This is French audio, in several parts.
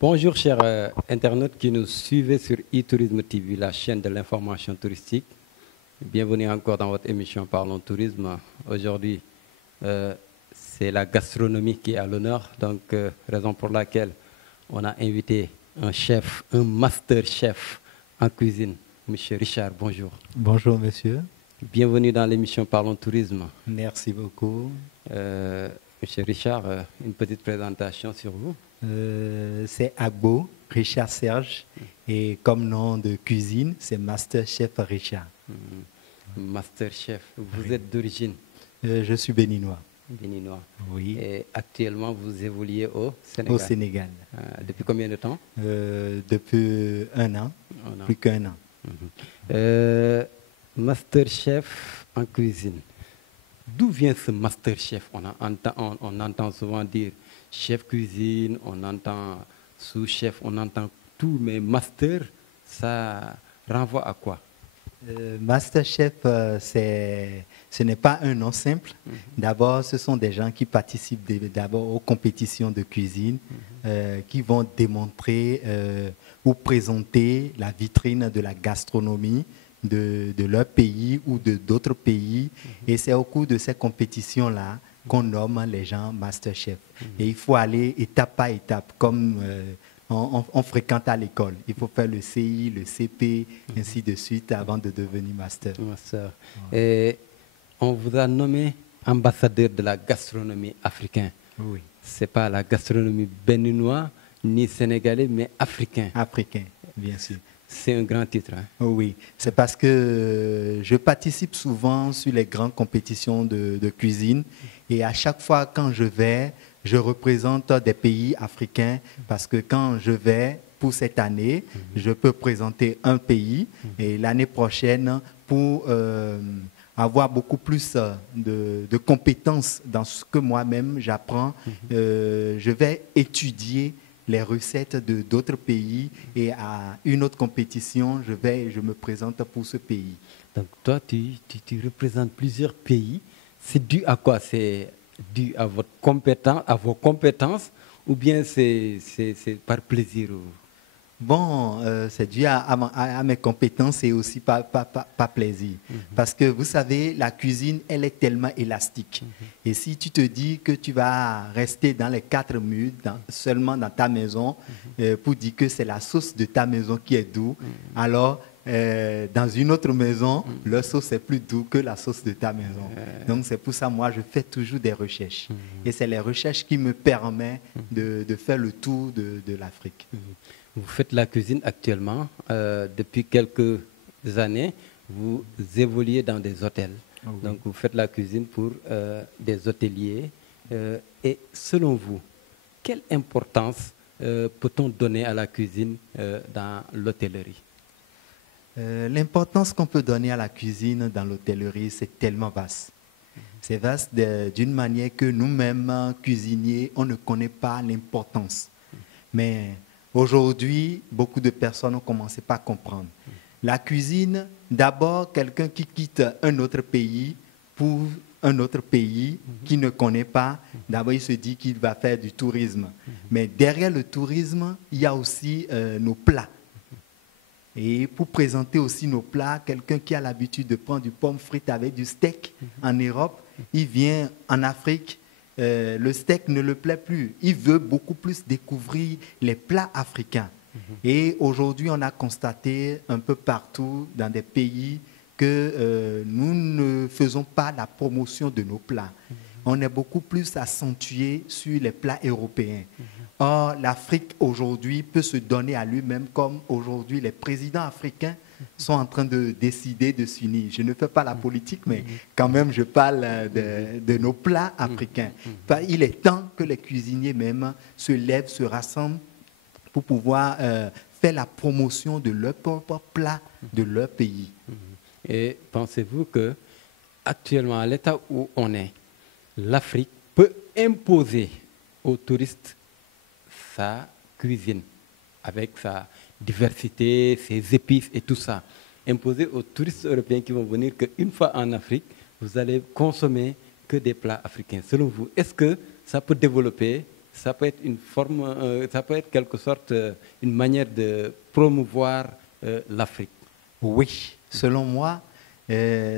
Bonjour chers internautes qui nous suivez sur e-Tourisme TV, la chaîne de l'information touristique. Bienvenue encore dans votre émission Parlons Tourisme. Aujourd'hui, c'est la gastronomie qui est à l'honneur, donc raison pour laquelle on a invité un chef, un master chef en cuisine, M. Richard. Bonjour. Bonjour monsieur. Bienvenue dans l'émission Parlons Tourisme. Merci beaucoup. Monsieur Richard, une petite présentation sur vous. C'est Agbo, Richard Serge, et comme nom de cuisine, c'est Master Chef Richard. Master Chef, vous êtes d'origine? Je suis béninois. Béninois. Oui. Et actuellement, vous évoluez au Sénégal? Au Sénégal. Depuis combien de temps? Depuis un an, plus qu'un an. Master Chef en cuisine. D'où vient ce Master Chef? On entend souvent dire chef cuisine, on entend sous-chef, on entend tout, mais master, ça renvoie à quoi? Master Chef, ce n'est pas un nom simple. D'abord, ce sont des gens qui participent d'abord aux compétitions de cuisine, qui vont démontrer ou présenter la vitrine de la gastronomie de leur pays ou de d'autres pays. Et c'est au cours de ces compétitions-là qu'on nomme les gens Master Chef. Et il faut aller étape par étape, comme on fréquente à l'école. Il faut faire le CI, le CP, ainsi de suite, avant de devenir master. Et on vous a nommé ambassadeur de la gastronomie africaine. Oui. Ce n'est pas la gastronomie béninoise ni sénégalais, mais africain. Africain, bien sûr. C'est un grand titre. Hein? Oui, c'est parce que je participe souvent sur les grandes compétitions de cuisine et à chaque fois quand je vais, je représente des pays africains parce que quand je vais pour cette année, je peux présenter un pays et l'année prochaine pour avoir beaucoup plus de compétences dans ce que moi-même j'apprends, je vais étudier les recettes de d'autres pays et à une autre compétition, je me présente pour ce pays. Donc toi, tu représentes plusieurs pays. C'est dû à quoi? C'est dû à votre compétence, à vos compétences, ou bien c'est par plaisir? Bon, c'est dû à mes compétences et aussi par plaisir. Parce que vous savez, la cuisine, elle est tellement élastique. Et si tu te dis que tu vas rester dans les quatre murs, seulement dans ta maison, pour dire que c'est la sauce de ta maison qui est douce, alors dans une autre maison, leur sauce est plus douce que la sauce de ta maison. Donc c'est pour ça, moi, je fais toujours des recherches. Et c'est les recherches qui me permettent de faire le tour de l'Afrique. Vous faites la cuisine actuellement. Depuis quelques années, vous évoluez dans des hôtels. Oui. Donc, vous faites la cuisine pour des hôteliers. Et selon vous, quelle importance peut-on donner à la cuisine dans l'hôtellerie? L'importance qu'on peut donner à la cuisine dans l'hôtellerie, c'est tellement vaste. C'est vaste d'une manière que nous-mêmes, cuisiniers, on ne connaît pas l'importance. Mais aujourd'hui, beaucoup de personnes ont commencé par comprendre. La cuisine, d'abord, quelqu'un qui quitte un autre pays pour un autre pays qu'il ne connaît pas, d'abord il se dit qu'il va faire du tourisme. Mais derrière le tourisme, il y a aussi nos plats. Et pour présenter aussi nos plats, quelqu'un qui a l'habitude de prendre du pomme frite avec du steak en Europe, il vient en Afrique. Le steak ne le plaît plus. Il veut beaucoup plus découvrir les plats africains. Et aujourd'hui, on a constaté un peu partout dans des pays que nous ne faisons pas la promotion de nos plats. On est beaucoup plus accentué sur les plats européens. Or, l'Afrique aujourd'hui peut se donner à lui-même comme aujourd'hui les présidents africains sont en train de décider de s'unir. Je ne fais pas la politique, mais quand même, je parle de nos plats africains. Il est temps que les cuisiniers même se lèvent, se rassemblent pour pouvoir faire la promotion de leurs propres plats, de leur pays. Et pensez-vous que actuellement, à l'état où on est, l'Afrique peut imposer aux touristes sa cuisine avec sa diversité, ses épices et tout ça. Imposer aux touristes européens qui vont venir qu'une fois en Afrique, vous allez consommer que des plats africains. Selon vous, est-ce que ça peut développer ça peut être une forme, ça peut être quelque sorte une manière de promouvoir l'Afrique. Oui, selon moi,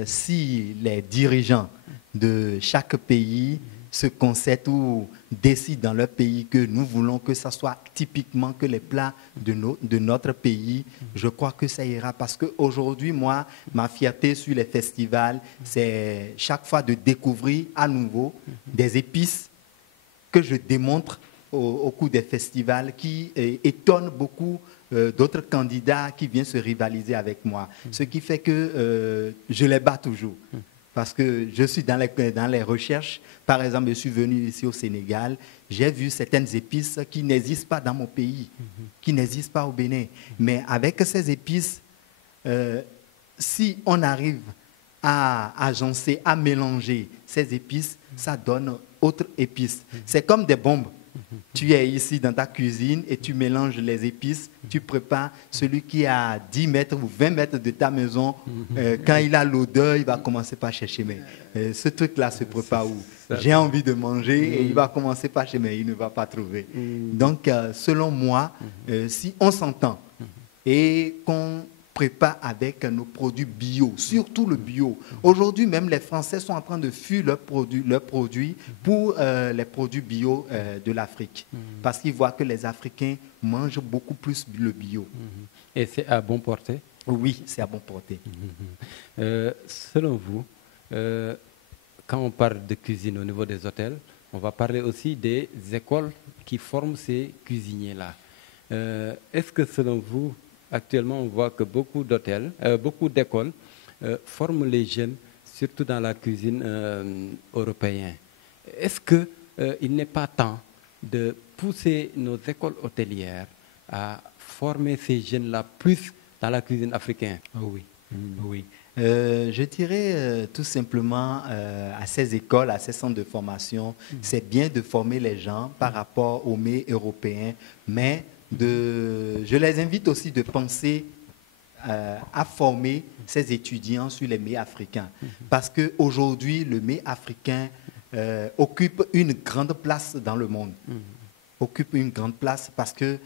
si les dirigeants de chaque pays se concertent ou décident dans leur pays que nous voulons que ça soit typiquement que les plats de notre pays, je crois que ça ira. Parce qu'aujourd'hui, moi, ma fierté sur les festivals, c'est chaque fois de découvrir à nouveau des épices que je démontre au cours des festivals qui étonnent beaucoup d'autres candidats qui viennent se rivaliser avec moi. Ce qui fait que je les bats toujours. Parce que je suis dans les recherches. Par exemple, je suis venu ici au Sénégal, j'ai vu certaines épices qui n'existent pas dans mon pays, qui n'existent pas au Bénin. Mais avec ces épices, si on arrive à agencer, à mélanger ces épices, ça donne autre épices. C'est comme des bombes. Tu es ici dans ta cuisine et tu mélanges les épices, tu prépares. Celui qui est à 10 mètres ou 20 mètres de ta maison, quand il a l'odeur, il va commencer par chercher. Mais ce truc-là se prépare où? J'ai envie de manger et il va commencer par chercher, mais il ne va pas trouver. Donc, selon moi, si on s'entend et qu'on prépare avec nos produits bio, surtout le bio. Aujourd'hui, même les Français sont en train de fuir leurs produits pour les produits bio de l'Afrique. Parce qu'ils voient que les Africains mangent beaucoup plus le bio. Et c'est à bon porter? Oui, c'est à bon porter. Selon vous, quand on parle de cuisine au niveau des hôtels, on va parler aussi des écoles qui forment ces cuisiniers-là. Est-ce que selon vous, actuellement, on voit que beaucoup d'hôtels, beaucoup d'écoles forment les jeunes, surtout dans la cuisine européenne. Est-ce qu'il n'est pas temps de pousser nos écoles hôtelières à former ces jeunes-là plus dans la cuisine africaine? Oui, oui. Je dirais tout simplement à ces écoles, à ces centres de formation, c'est bien de former les gens par rapport aux mets européens, mais je les invite aussi de penser à former ces étudiants sur les mets africains. Parce qu'aujourd'hui, le mets africain occupe une grande place dans le monde. Occupe une grande place parce que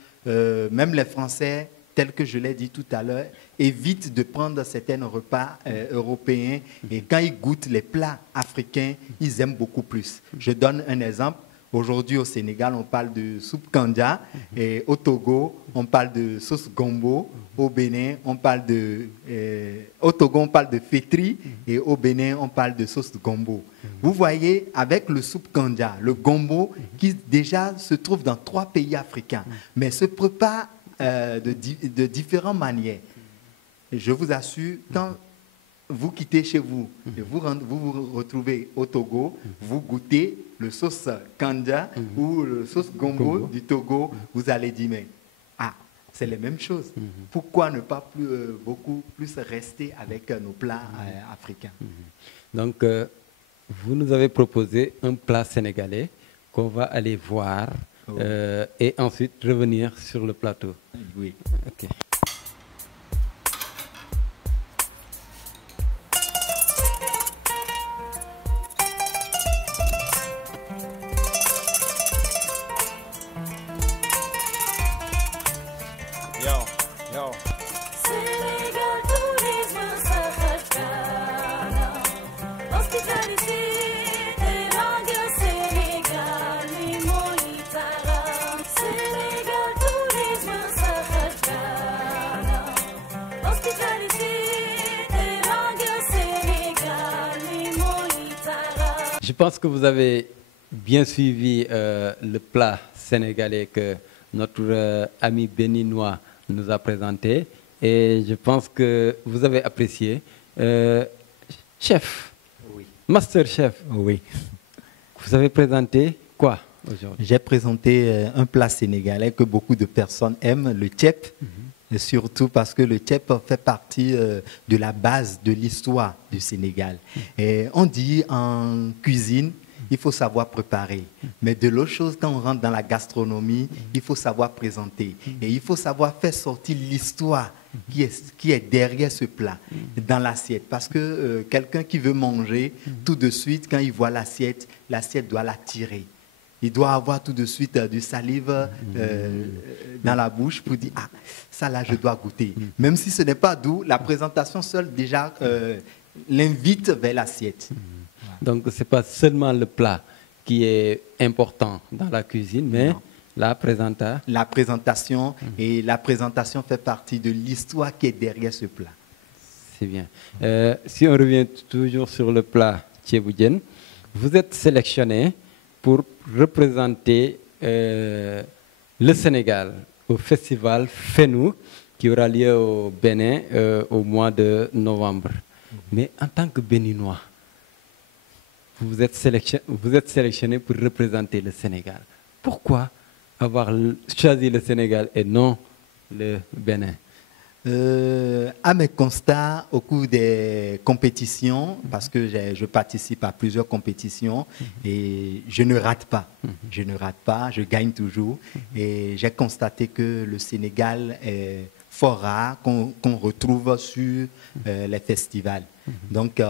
même les Français, tel que je l'ai dit tout à l'heure, évitent de prendre certains repas européens et quand ils goûtent les plats africains, ils aiment beaucoup plus. Je donne un exemple. Aujourd'hui, au Sénégal, on parle de soupe kanja et au Togo, on parle de sauce gombo. Au Bénin, on parle au Togo, on parle de fétri et au Bénin, on parle de sauce gombo. Vous voyez, avec le soupe kanja, le gombo, qui déjà se trouve dans 3 pays africains, mais se prépare de différentes manières. Et je vous assure, quand vous quittez chez vous et vous vous retrouvez au Togo, vous goûtez le sauce kanja ou le sauce gombo du Togo, vous allez dire, mais c'est les mêmes choses. Pourquoi ne pas beaucoup plus rester avec nos plats africains? Donc, vous nous avez proposé un plat sénégalais qu'on va aller voir et ensuite revenir sur le plateau. Oui. Ok. Je pense que vous avez bien suivi le plat sénégalais que notre ami béninois nous a présenté et je pense que vous avez apprécié. Chef, oui. Master Chef, oui. Vous avez présenté quoi aujourd'hui? J'ai présenté un plat sénégalais que beaucoup de personnes aiment, le tchèp. Et surtout parce que le tchèp fait partie de la base de l'histoire du Sénégal. Et on dit en cuisine, il faut savoir préparer. Mais de l'autre chose, quand on rentre dans la gastronomie, il faut savoir présenter. Et il faut savoir faire sortir l'histoire qui est derrière ce plat, dans l'assiette. Parce que quelqu'un qui veut manger, tout de suite, quand il voit l'assiette doit l'attirer. il doit avoir tout de suite du salive dans la bouche pour dire, ah, ça là, je dois goûter. Même si ce n'est pas doux, la présentation seule déjà l'invite vers l'assiette. Donc, ce n'est pas seulement le plat qui est important dans la cuisine, mais la présentation. Et la présentation fait partie de l'histoire qui est derrière ce plat. C'est bien. Si on revient toujours sur le plat Thieboudienne, vous êtes sélectionné pour représenter le Sénégal au festival FENU qui aura lieu au Bénin au mois de novembre. Mais en tant que Béninois, vous êtes sélectionné pour représenter le Sénégal. Pourquoi avoir choisi le Sénégal et non le Bénin? À mes constats au cours des compétitions, parce que je participe à plusieurs compétitions et je ne rate pas. Je ne rate pas, je gagne toujours. Et j'ai constaté que le Sénégal est fort rare, qu'on retrouve sur les festivals. Donc,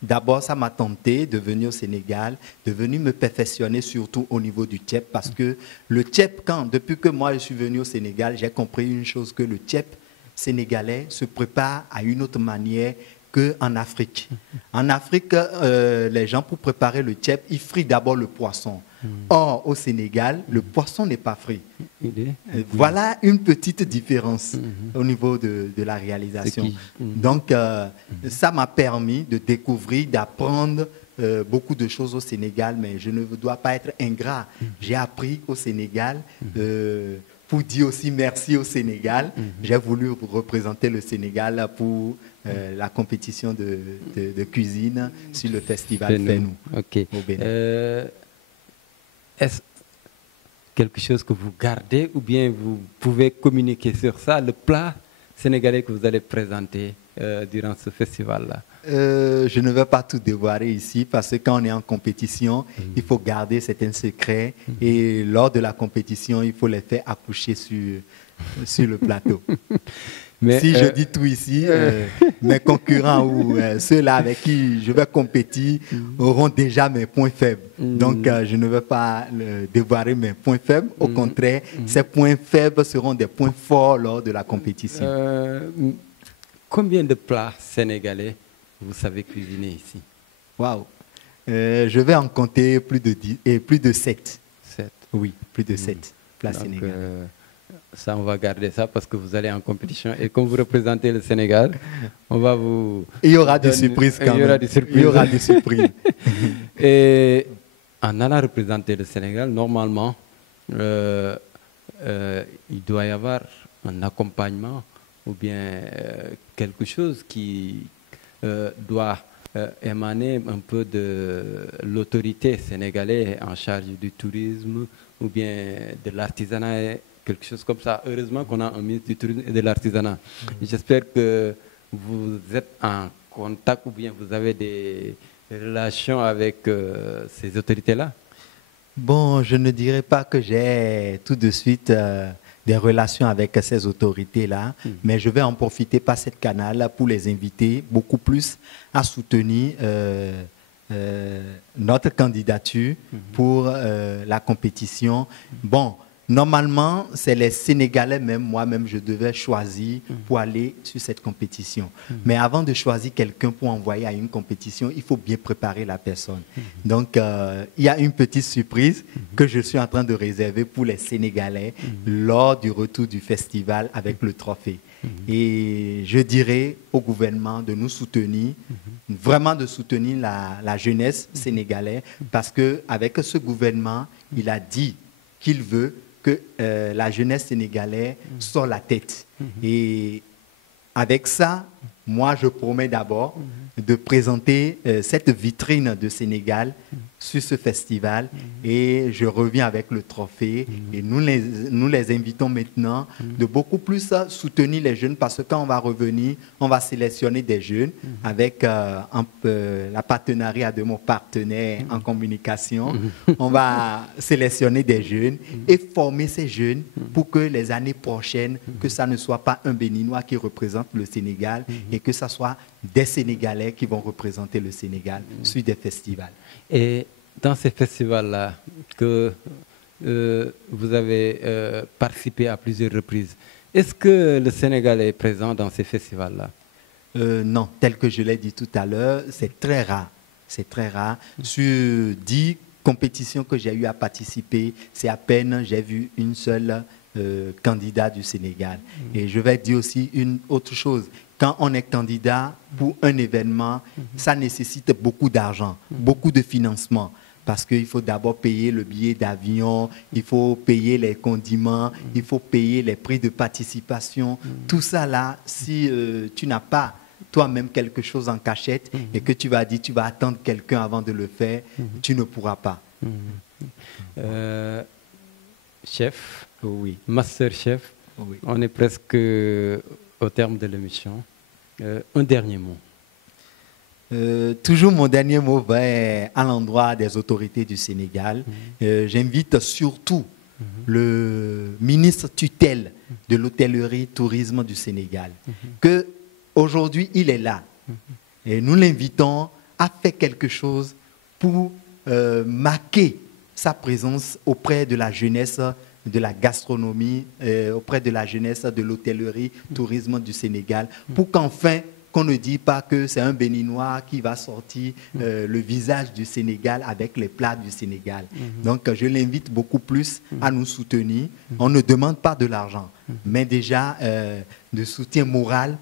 d'abord, ça m'a tenté de venir au Sénégal, de venir me perfectionner surtout au niveau du tchèp, parce que le tchèp, depuis que moi je suis venu au Sénégal, j'ai compris une chose, que le tchèp sénégalais se prépare à une autre manière qu'en Afrique. En Afrique, les gens, pour préparer le tchèp, ils frient d'abord le poisson. Or, au Sénégal, le poisson n'est pas frit. Voilà une petite différence au niveau de la réalisation. Donc, ça m'a permis de découvrir, d'apprendre beaucoup de choses au Sénégal, mais je ne dois pas être ingrat. J'ai appris au Sénégal pour dire aussi merci au Sénégal. J'ai voulu représenter le Sénégal pour la compétition de cuisine sur le festival FENU au Bénin. Est-ce quelque chose que vous gardez ou bien vous pouvez communiquer sur ça, le plat sénégalais que vous allez présenter durant ce festival-là? Je ne vais pas tout dévoiler ici parce que quand on est en compétition, il faut garder certains secrets et lors de la compétition, il faut les faire accoucher sur le plateau. Mais, si je dis tout ici, mes concurrents ou ceux-là avec qui je vais compétir auront déjà mes points faibles. Donc, je ne vais pas dévoiler mes points faibles. Au contraire, ces points faibles seront des points forts lors de la compétition. Combien de plats sénégalais vous savez cuisiner ici? Waouh! Je vais en compter plus de 7. 7. Oui, plus de 7 plats sénégalais. Ça, on va garder ça parce que vous allez en compétition. Et comme vous représentez le Sénégal, on va vous... Il y aura des surprises quand même. Il y aura des surprises. Et en allant représenter le Sénégal, normalement, il doit y avoir un accompagnement ou bien quelque chose qui doit émaner un peu de l'autorité sénégalaise en charge du tourisme ou bien de l'artisanat, quelque chose comme ça. Heureusement qu'on a un ministre du tourisme et de l'artisanat. J'espère que vous êtes en contact ou bien vous avez des relations avec ces autorités-là. Bon, je ne dirais pas que j'ai tout de suite des relations avec ces autorités-là, mais je vais en profiter par cette canal pour les inviter beaucoup plus à soutenir notre candidature pour la compétition. Bon, normalement, c'est les Sénégalais, même moi-même, je devais choisir pour aller sur cette compétition. Mais avant de choisir quelqu'un pour envoyer à une compétition, il faut bien préparer la personne. Donc, il y a une petite surprise que je suis en train de réserver pour les Sénégalais lors du retour du festival avec le trophée. Et je dirais au gouvernement de nous soutenir, vraiment de soutenir la jeunesse sénégalaise, parce qu'avec ce gouvernement, il a dit qu'il veut que la jeunesse sénégalaise sort la tête. Et avec ça, moi, je promets d'abord de présenter cette vitrine de Sénégal sur ce festival et je reviens avec le trophée. Et nous les invitons maintenant de beaucoup plus soutenir les jeunes parce que quand on va revenir, on va sélectionner des jeunes avec la partenariat de mon partenaire en communication. On va sélectionner des jeunes et former ces jeunes pour que les années prochaines, que ça ne soit pas un Béninois qui représente le Sénégal et que ça soit des Sénégalais qui vont représenter le Sénégal sur des festivals. Et dans ces festivals-là que vous avez participé à plusieurs reprises, est-ce que le Sénégal est présent dans ces festivals-là? Non, tel que je l'ai dit tout à l'heure, c'est très rare. C'est très rare. Sur 10 compétitions que j'ai eu à participer, c'est à peine j'ai vu une seule candidat du Sénégal. Et je vais dire aussi une autre chose. Quand on est candidat pour un événement, ça nécessite beaucoup d'argent, beaucoup de financement. Parce qu'il faut d'abord payer le billet d'avion, il faut payer les condiments, il faut payer les prix de participation. Tout ça là, si tu n'as pas toi-même quelque chose en cachette et que tu vas dire, tu vas attendre quelqu'un avant de le faire, tu ne pourras pas. Chef, oui. Master Chef, Oui. on est presque au terme de l'émission. Un dernier mot. Toujours mon dernier mot va à l'endroit des autorités du Sénégal. J'invite surtout le ministre tutelle de l'hôtellerie tourisme du Sénégal, que aujourd'hui il est là. Et nous l'invitons à faire quelque chose pour marquer sa présence auprès de la jeunesse de la gastronomie, auprès de la jeunesse de l'hôtellerie tourisme du Sénégal, pour qu'enfin qu'on ne dise pas que c'est un Béninois qui va sortir le visage du Sénégal avec les plats du Sénégal. Donc je l'invite beaucoup plus à nous soutenir. On ne demande pas de l'argent, mais déjà de soutien moral,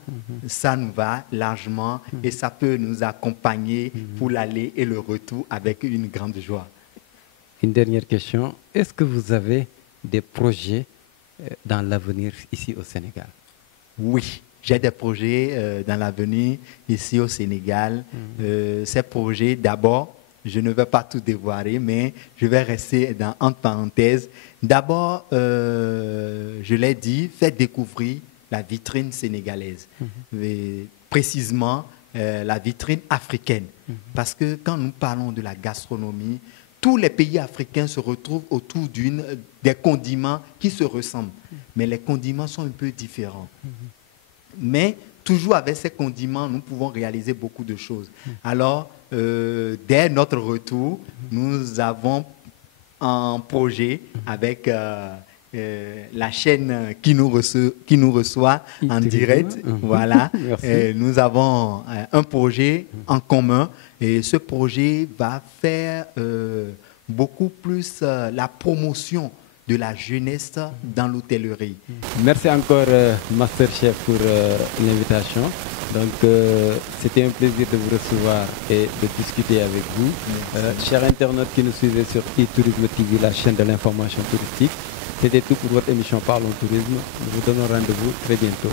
ça nous va largement et ça peut nous accompagner pour l'aller et le retour avec une grande joie. Une dernière question. Est-ce que vous avez des projets dans l'avenir ici au Sénégal? Oui. J'ai des projets dans l'avenir ici au Sénégal. Ces projets, d'abord, je ne vais pas tout dévoiler, mais je vais rester entre parenthèses. D'abord, je l'ai dit, faire découvrir la vitrine sénégalaise, et précisément la vitrine africaine. Parce que quand nous parlons de la gastronomie, tous les pays africains se retrouvent autour des condiments qui se ressemblent. Mais les condiments sont un peu différents. Mais toujours avec ces condiments, nous pouvons réaliser beaucoup de choses. Alors, dès notre retour, nous avons un projet avec la chaîne qui nous reçoit en direct. Voilà. Nous avons un projet en commun et ce projet va faire beaucoup plus la promotion de la jeunesse dans l'hôtellerie. Merci encore, Master Chef, pour l'invitation. Donc, c'était un plaisir de vous recevoir et de discuter avec vous. Chers internautes qui nous suivez sur e-Tourisme TV, la chaîne de l'information touristique, c'était tout pour votre émission Parlons Tourisme. Nous vous donnons rendez-vous très bientôt.